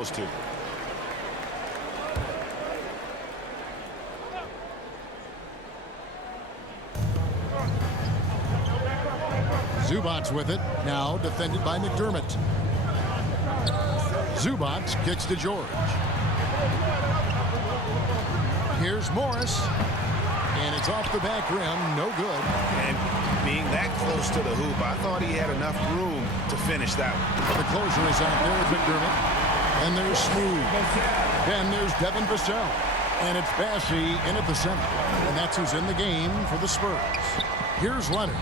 Those two. Zubats with it, now defended by McDermott. Zubats kicks to George. Here's Morris, and it's off the back rim, no good. And being that close to the hoop, I thought he had enough room to finish that one. The closer is out there with McDermott, and there's Smooth. Then there's Devin Vassell, and it's Bassey in at the center, and that's who's in the game for the Spurs. Here's Leonard.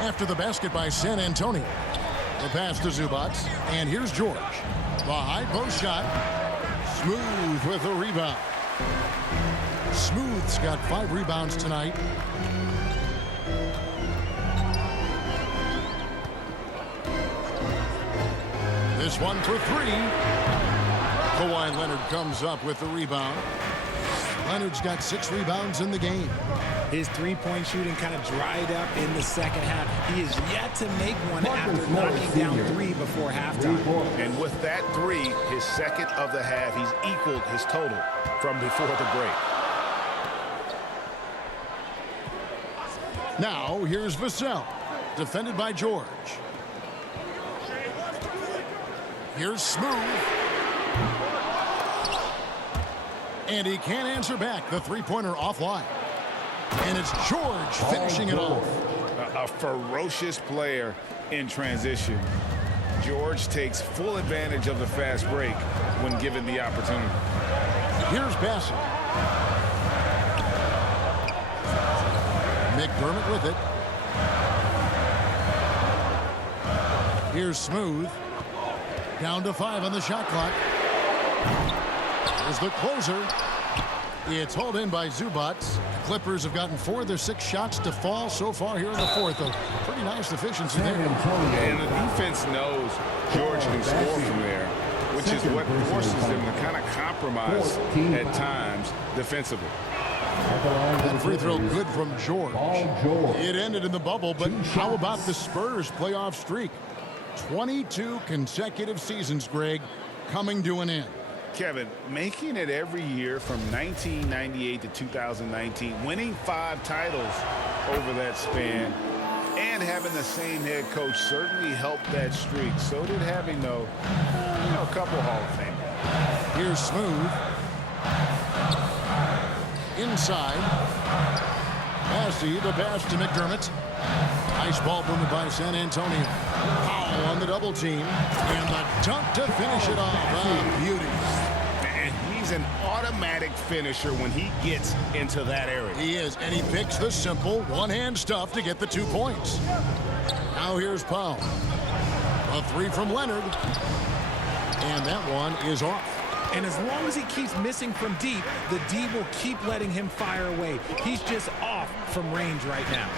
After the basket by San Antonio. The pass to Zubats. And here's George. The high post shot. Smooth with a rebound. Smooth's got 5 rebounds tonight. This one for 3. Kawhi Leonard comes up with the rebound. Leonard's got 6 rebounds in the game. His three-point shooting kind of dried up in the second half. He is yet to make one after knocking down 3 before halftime. And with that 3, his second of the half, he's equaled his total from before the break. Now here's Vassell, defended by George. Here's Smooth. And he can't answer back. The three-pointer offline. And it's George finishing it off. A ferocious player in transition. George takes full advantage of the fast break when given the opportunity. Here's Bassett. McDermott with it. Here's Smooth. Down to 5 on the shot clock. There's the closer. It's hauled in by Zubats. The Clippers have gotten 4 of their 6 shots to fall so far here in the fourth. A pretty nice efficiency there. And the defense knows George can score from there, which is what forces them to kind of compromise at times defensively. That free throw good from George. It ended in the bubble, but how about the Spurs playoff streak? 22 consecutive seasons, Greg, coming to an end. Kevin, making it every year from 1998 to 2019, winning 5 titles over that span, and having the same head coach certainly helped that streak. So did having, though, a couple Hall of Fame. Here's Smooth. Inside. Bassey, the pass to McDermott. Nice ball movement by San Antonio. Powell on the double team. And the dunk to finish it off. Oh, beauty. And he's an automatic finisher when he gets into that area. He is, and he picks the simple one-hand stuff to get the 2 points. Now here's Powell. A 3 from Leonard. And that one is off. And as long as he keeps missing from deep, the D will keep letting him fire away. He's just off from range right now.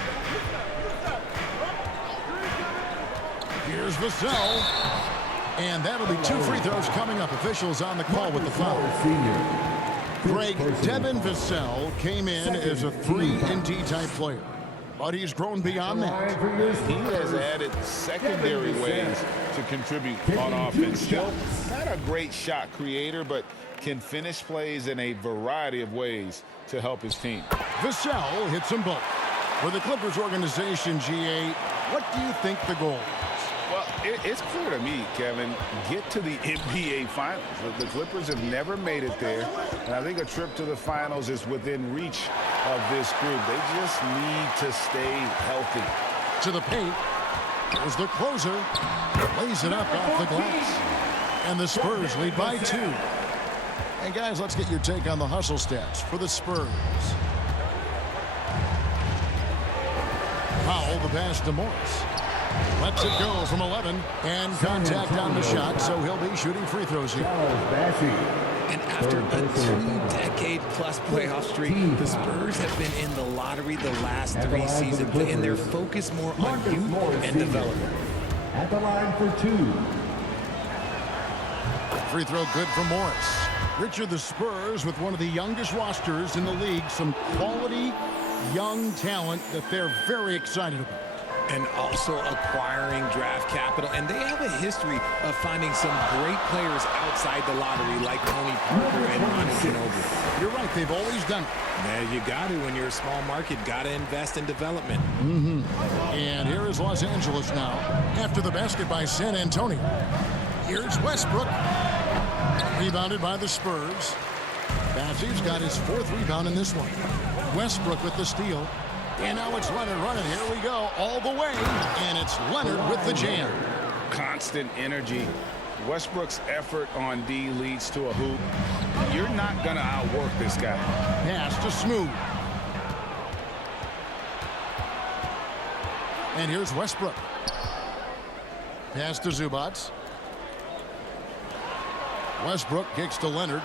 Here's Vassell. And that'll be 2 free throws coming up. Officials on the call with the foul. Greg, Devin Vassell came in as a 3-and-D type player. But he's grown beyond that. He has added secondary ways to contribute on offense. Still not a great shot creator, but can finish plays in a variety of ways to help his team. Vassell hits them both. For the Clippers organization, GA, what do you think the goal is? Well, it's clear to me, Kevin, get to the NBA Finals. The Clippers have never made it there, and I think a trip to the Finals is within reach of this group. They just need to stay healthy. To the paint. There's the closer. Lays it up off the glass. And the Spurs lead by 2. And guys, let's get your take on the hustle stats for the Spurs. Powell, the pass to Morris. Lets it go from 11. And contact on the shot, so he'll be shooting free throws here. And after a 2-decade-plus playoff streak, the Spurs have been in the lottery the last 3 seasons, and they're focused more on youth and development. At the line for 2. Free throw good from Morris. Richard, the Spurs with one of the youngest rosters in the league. Some quality young talent that they're very excited about. And also acquiring draft capital. And they have a history of finding some great players outside the lottery like Tony Parker and Monty Ginobili. You're right. They've always done it. Yeah, you got to when you're a small market. Got to invest in development. And here is Los Angeles now after the basket by San Antonio. Here's Westbrook. Rebounded by the Spurs. Bassey's got his 4th rebound in this one. Westbrook with the steal. And now it's Leonard running. Here we go all the way. And it's Leonard with the jam. Constant energy. Westbrook's effort on D leads to a hoop. You're not going to outwork this guy. Pass to Smooth. And here's Westbrook. Pass to Zubac. Westbrook kicks to Leonard.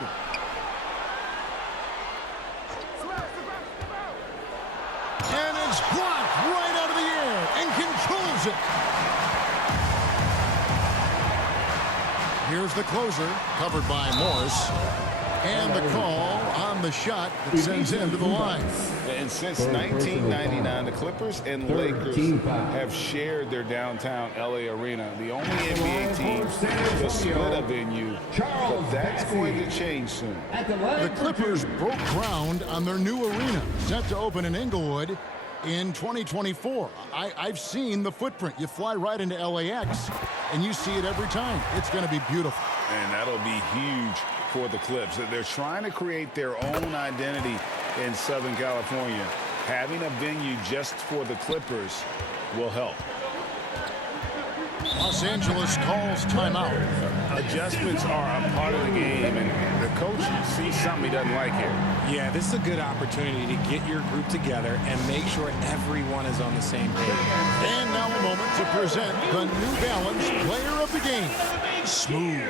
And it's blocked right out of the air and controls it. Here's the closer, covered by Morris. And the call on the shot that sends him to the line. And since 1999, the Clippers and Lakers have shared their downtown LA arena. The only NBA team to split a venue, but that's going to change soon. The Clippers broke ground on their new arena, set to open in Inglewood in 2024. I've seen the footprint. You fly right into LAX, and you see it every time. It's going to be beautiful. And that'll be huge for the Clips. They're trying to create their own identity in Southern California. Having a venue just for the Clippers will help. Los Angeles calls timeout. Adjustments are a part of the game, and the coach sees something he doesn't like here. Yeah, this is a good opportunity to get your group together and make sure everyone is on the same page. And now a moment to present the New Balance Player of the Game. Smooth.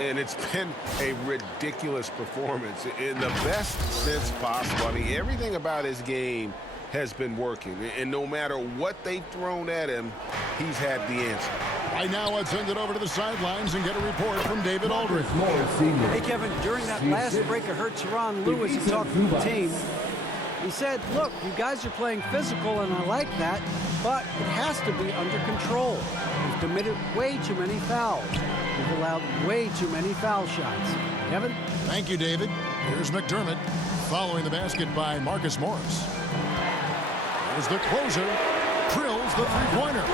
And it's been a ridiculous performance in the best sense possible. I mean, everything about his game has been working. And no matter what they've thrown at him, he's had the answer. Right now, let's send it over to the sidelines and get a report from David Aldridge. Hey, Kevin, during that last break, I heard Teron Lewis talk to the team. He said, look, you guys are playing physical, and I like that, but it has to be under control. We've committed way too many fouls. We've allowed way too many foul shots. Kevin? Thank you, David. Here's McDermott, following the basket by Marcus Morris. Here's the closer. Drills the three-pointer.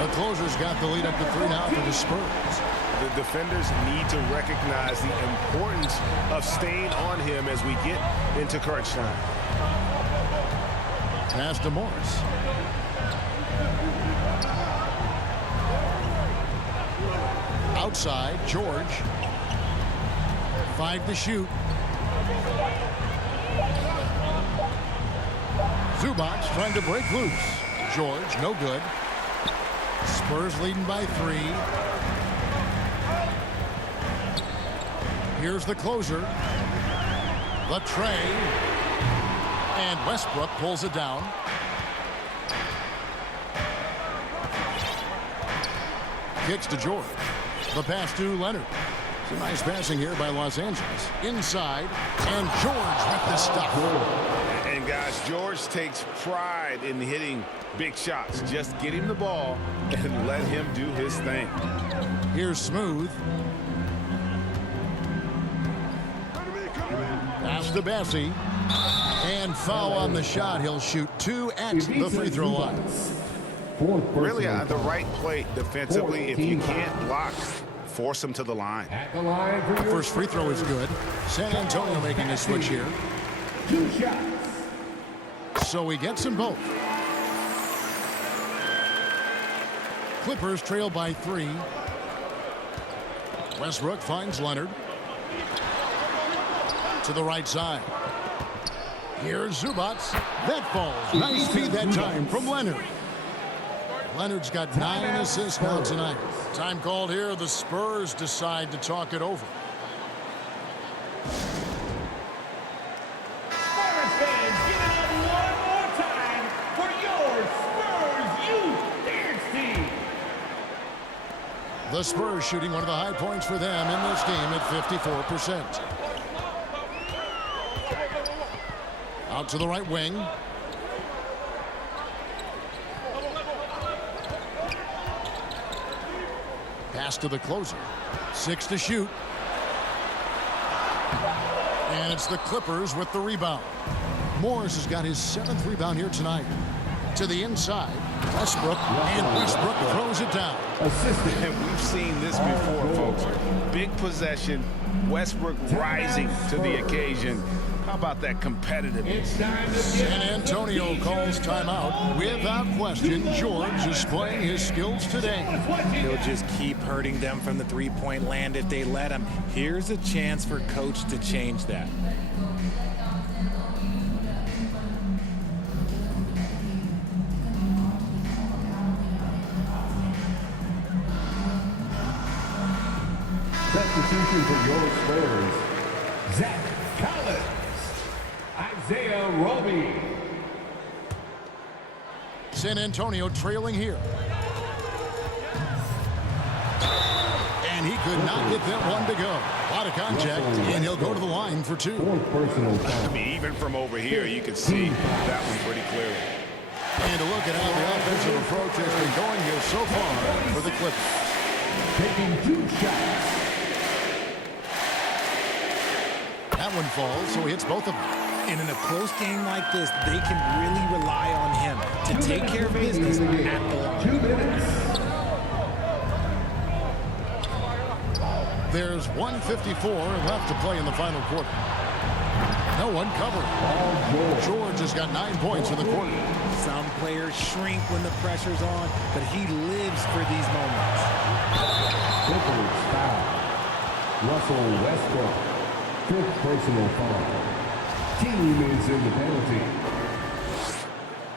The closer's got the lead up to 3 now for the Spurs. The defenders need to recognize the importance of staying on him as we get into crunch time. Pass to Morris. Outside, George. 5 to shoot. Zubac trying to break loose. George, no good. Spurs leading by 3. Here's the closer. The tray. And Westbrook pulls it down. Kicks to George. The pass to Leonard. Some nice passing here by Los Angeles. Inside. And George with the stuff. And guys, George takes pride in hitting big shots. Just get him the ball and let him do his thing. Here's Smooth. Pass to Bassey. And foul on the shot. He'll shoot 2 at the free throw line. Really the right play defensively. If you can't block, force him to the line. First free throw is good. San Antonio making a switch here. 2 shots. So he gets them both. Clippers trail by 3. Westbrook finds Leonard. To the right side. Here's Zubac. That falls. Nice feed that time from Leonard. Leonard's got 9 assists now tonight. Time called here. The Spurs decide to talk it over. Spurs fans, give it up one more time for your Spurs Youth Dance Team. The Spurs shooting one of the high points for them in this game at 54%. Out to the right wing. Pass to the closer. 6 to shoot. And it's the Clippers with the rebound. Morris has got his 7th rebound here tonight. To the inside, Westbrook, and Westbrook throws it down. And we've seen this before, folks. Big possession, Westbrook rising to the occasion. How about that competitiveness? San Antonio calls timeout. Without question, George is playing his skills today. He'll just keep hurting them from the three-point land if they let him. Here's a chance for Coach to change that. Substitution for your Spurs. Zach Collins. Isaiah Roby. San Antonio trailing here. And he could not get that one to go. A lot of contact, and he'll go to the line for 2. Personal foul. I mean, even from over here, you can see that one pretty clearly. And to look at how the offensive approach has been going here so far for the Clippers. Taking 2 shots. That one falls, so he hits both of them. And in a close game like this, they can really rely on him to take care of business at the line. 2 minutes. There's 1:54 left to play in the final quarter. No one covered. George has got 9 points in the quarter. Some players shrink when the pressure's on, but he lives for these moments. Clippers foul. Russell Westbrook. 5th personal foul. Team is in the penalty.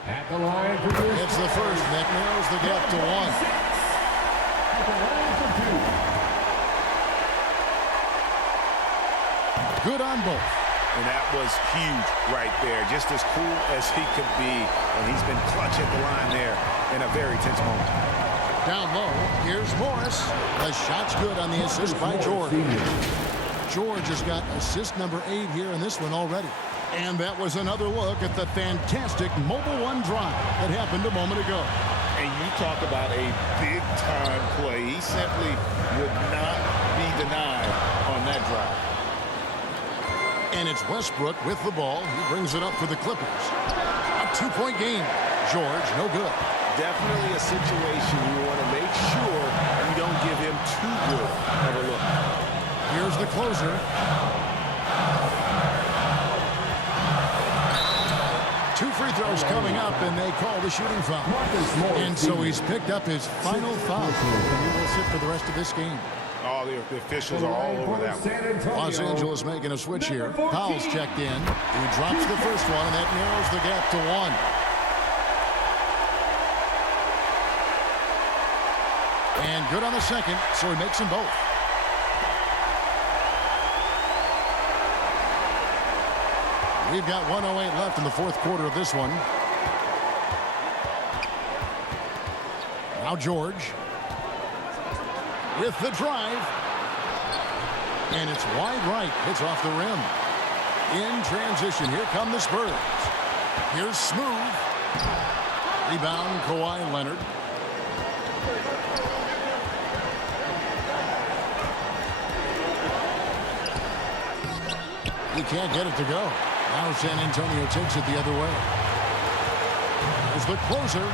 At the line for your It's the first that narrows the gap to 1. At the line for 2. Good on both. And that was huge right there. Just as cool as he could be. And he's been clutch at the line there in a very tense moment. Down low, here's Morris. The shot's good on the assist by George. George has got assist number 8 here in this one already. And that was another look at the fantastic Mobile One drive that happened a moment ago. And you talk about a big-time play. He simply would not be denied on that drive. And it's Westbrook with the ball. He brings it up for the Clippers. A 2-point game. George, no good. Definitely a situation you want to make sure you don't give him too good of a look. Here's the closer. Two free throws coming up, and they call the shooting foul. And so he's picked up his final foul. He'll sit for the rest of this game. All the officials are all over that one. Los Angeles making a switch here. Powell's checked in. He drops the first one, and that narrows the gap to 1. And good on the second, so he makes them both. We've got 1:08 left in the fourth quarter of this one. Now George with the drive. And it's wide right. It's off the rim. In transition, here come the Spurs. Here's Smooth. Rebound, Kawhi Leonard. He can't get it to go. Now San Antonio takes it the other way. There's the closer.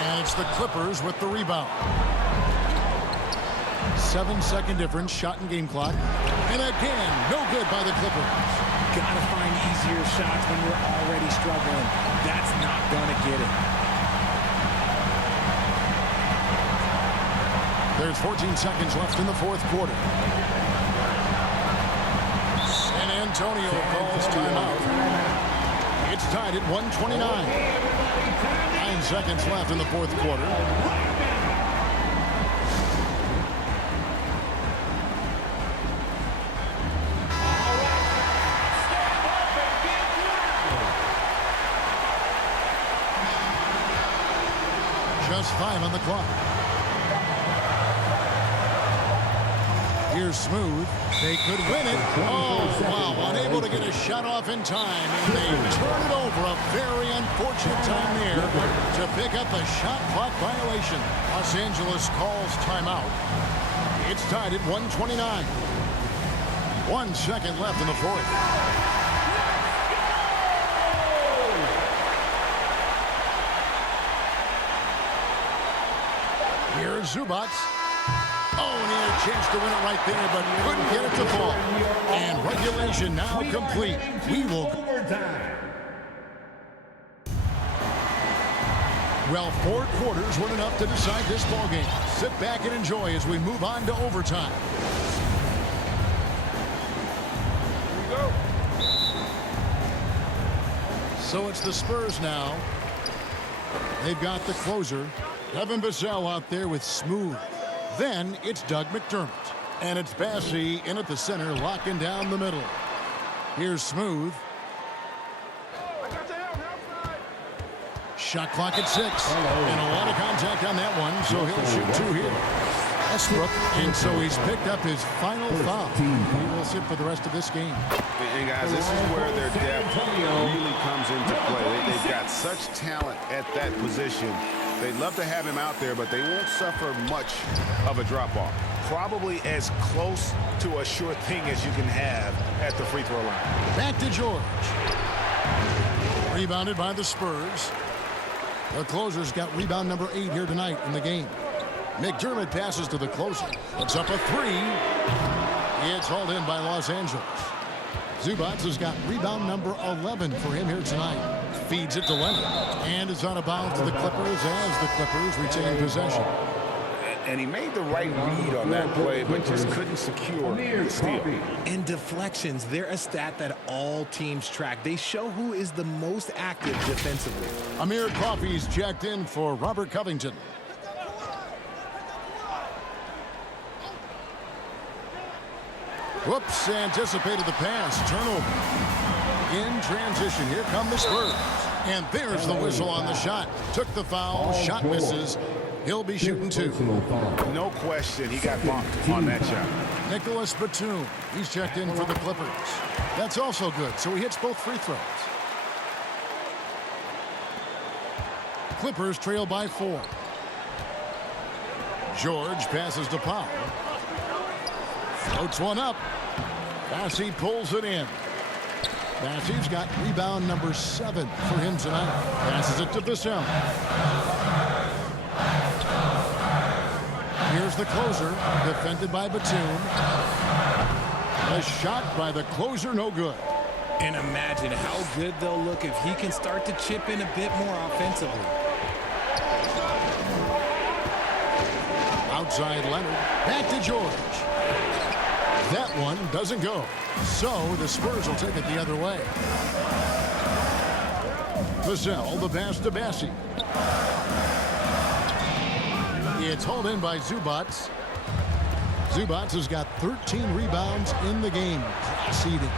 And it's the Clippers with the rebound. 7-second difference, shot and game clock. And again, no good by the Clippers. Gotta find easier shots when you're already struggling. That's not gonna get it. There's 14 seconds left in the fourth quarter. San Antonio calls timeout. It's tied at 1:29. 9 seconds left in the fourth quarter. Just 5 on the clock. Here's Smooth. They could win it. Oh, wow. Unable to get a shot off in time. And they turn it over. A very unfortunate time there to pick up a shot clock violation. Los Angeles calls timeout. It's tied at 1:29. 1 second left in the fourth. Here's Zubats. Oh, and he had a chance to win it right there, but couldn't get it to fall. And regulation now complete. We will. Well, 4 quarters weren't enough to decide this ballgame. Sit back and enjoy as we move on to overtime. Here we go. So it's the Spurs now. They've got the closer, Devin Vassell, out there with Smooth. Then it's Doug McDermott. And it's Bassey in at the center, locking down the middle. Here's Smooth. Shot clock at 6. And a lot of contact on that one, so he'll shoot 2 here. Westbrook, and so he's picked up his final foul. He will sit for the rest of this game. And guys, this is where their depth really comes into play. They've got such talent at that position. They'd love to have him out there, but they won't suffer much of a drop-off. Probably as close to a sure thing as you can have at the free throw line. Back to George. Rebounded by the Spurs. The closer's got rebound number 8 here tonight in the game. McDermott passes to the closer. Puts up a 3. It's hauled in by Los Angeles. Zubats has got rebound number 11 for him here tonight. Feeds it to Leonard. And it's out of bounds to the Clippers as the Clippers retain possession. And he made the right read on that play, but just couldn't secure the steal. And deflections, they're a stat that all teams track. They show who is the most active defensively. Amir Coffey's checked in for Robert Covington. Whoops, anticipated the pass. Turnover. In transition, here come the Spurs. And there's the whistle on the shot. Took the foul, shot misses. He'll be shooting 2. No question, he got bumped on that shot. Nicholas Batum, he's checked in for the Clippers. That's also good, so he hits both free throws. Clippers trail by 4. George passes to Powell. Floats one up. Bassey pulls it in. Bassey's got rebound number 7 for him tonight. Passes it to Vassell. Here's the closer, defended by Batum. A shot by the closer, no good. And imagine how good they'll look if he can start to chip in a bit more offensively. Outside Leonard, back to George. That one doesn't go. So the Spurs will take it the other way. Vassell, the pass to Bassey. It's hauled in by Zubats. Zubats has got 13 rebounds in the game. Seeding.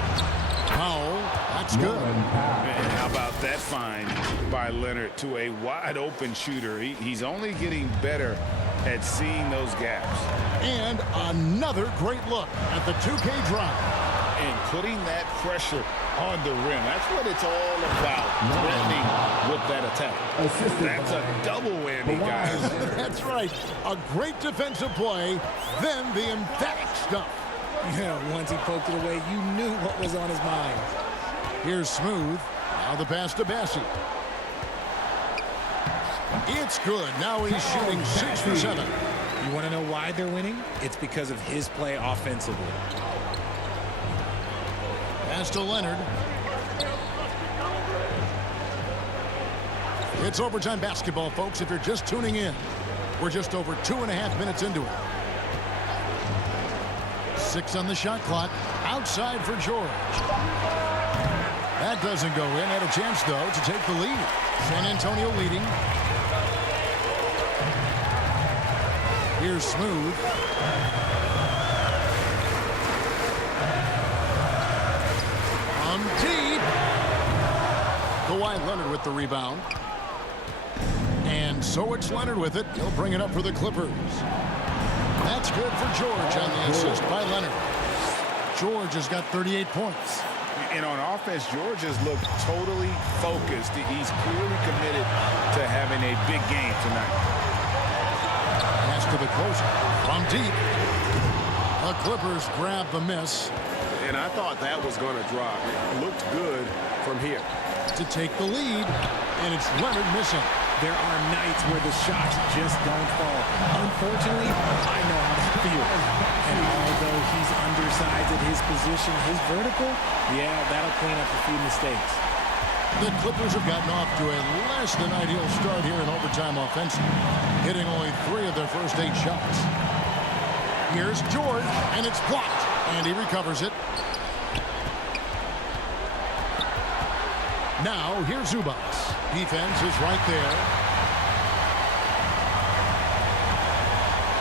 Powell, that's good. Man, how about that find by Leonard to a wide open shooter? He's only getting better at seeing those gaps. And another great look at the 2K drive. And putting that pressure on the rim. That's what it's all about, threatening with that attack. That's a double whammy, guys. That's right. A great defensive play, then the emphatic stuff. Yeah, once he poked it away, you knew what was on his mind. Here's Smooth. Now the pass to Bassey. It's good. Now he's shooting 6 for 7. You want to know why they're winning? It's because of his play offensively. Pass to Leonard. It's overtime basketball, folks, if you're just tuning in. We're just over 2.5 minutes into it. 6 on the shot clock. Outside for George. That doesn't go in. Had a chance, though, to take the lead. San Antonio leading. Here's Smooth. From deep. Kawhi Leonard with the rebound. And so it's Leonard with it. He'll bring it up for the Clippers. That's good for George on the assist by Leonard. George has got 38 points. And on offense, George has looked totally focused. He's clearly committed to having a big game tonight. Pass to the closer from deep. The Clippers grab the miss. And I thought that was going to drop. It looked good from here. To take the lead, and it's Leonard missing. There are nights where the shots just don't fall. Unfortunately, I know how that feels. And although he's undersized at his position, his vertical, yeah, that'll clean up a few mistakes. The Clippers have gotten off to a less than ideal start here in overtime offensive, hitting only 3 of their first 8 shots. Here's George, and it's blocked, and he recovers it. Now, here's Zubac. Defense is right there.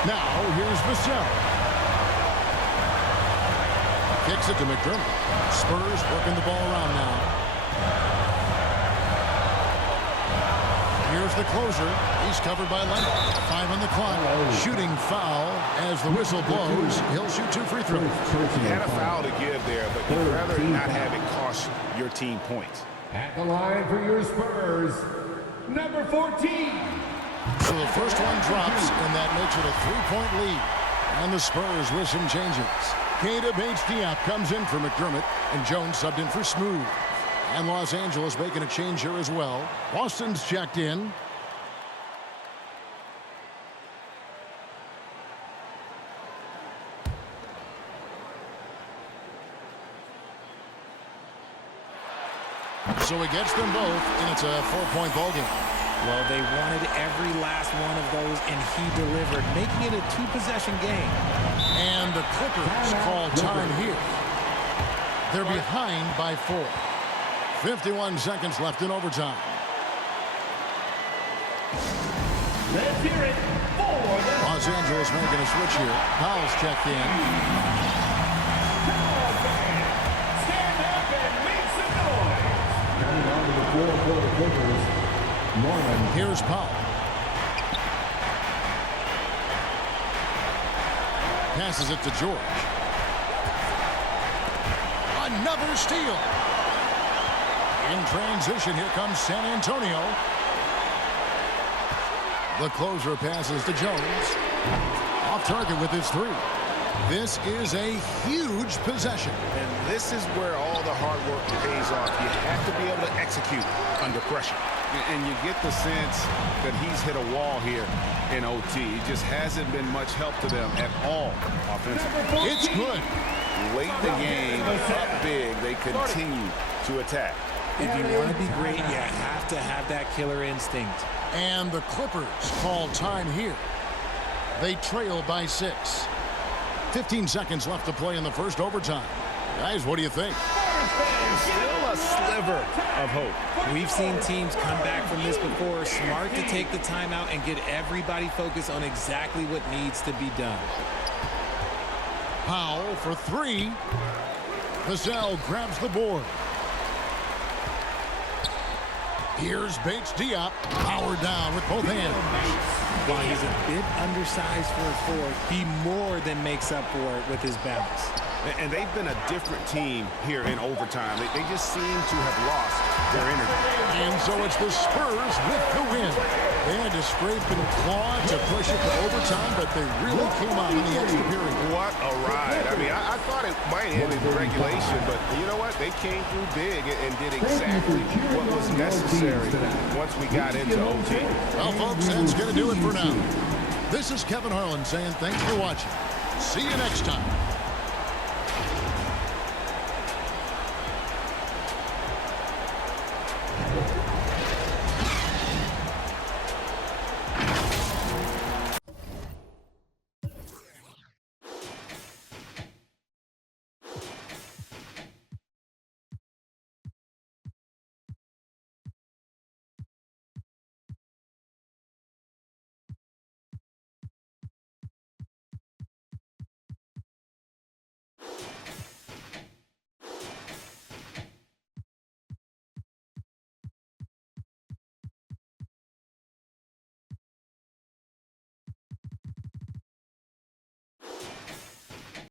Now, here's Vassell. Kicks it to McDermott. Spurs working the ball around now. Here's the closer. He's covered by Leonard. 5 on the clock. Shooting foul as the whistle blows. He'll shoot 2 free throws. You had a foul to give there, but you'd rather not have it cost your team points. At the line for your Spurs, number 14. So the first one drops, and that makes it a 3-point lead. And the Spurs with some changes. Keita Bates-Diop comes in for McDermott, and Jones subbed in for Smooth. And Los Angeles making a change here as well. Boston's checked in. So he gets them both, and it's a 4-point ball game. Well, they wanted every last one of those, and he delivered, making it a 2-possession game. And the Clippers call time here. They're behind by 4. 51 seconds left in overtime. Let's hear it for the Los Angeles making a switch here. Powell's checked in. stand up and make some noise. Coming onto the floor for the Clippers, Norman. Here's Powell. Passes it to George. Another steal. In transition, here comes San Antonio. The closer passes to Jones. Off target with his 3. This is a huge possession. And this is where all the hard work pays off. You have to be able to execute under pressure. And you get the sense that he's hit a wall here in OT. He just hasn't been much help to them at all offensively. It's good. Late in the game, up big, they continue to attack. If you want to be great, you have to have that killer instinct. And the Clippers call time here. They trail by 6. 15 seconds left to play in the first overtime. Guys, what do you think? Still a sliver of hope. We've seen teams come back from this before. Smart to take the timeout and get everybody focused on exactly what needs to be done. Powell for 3. Vassell grabs the board. Here's Bates-Diop. Powered down with both hands. While he's a bit undersized for a 4, he more than makes up for it with his balance. And they've been a different team here in overtime. They just seem to have lost their energy. And so it's the Spurs with the win. They had to scrape and claw to push it to overtime, but they really came out in the extra period. What a ride. I mean, I thought it might end in regulation, but you know what? They came through big and did exactly what was necessary once we got into OT. Well, folks, that's going to do it for now. This is Kevin Harlan saying thanks for watching. See you next time.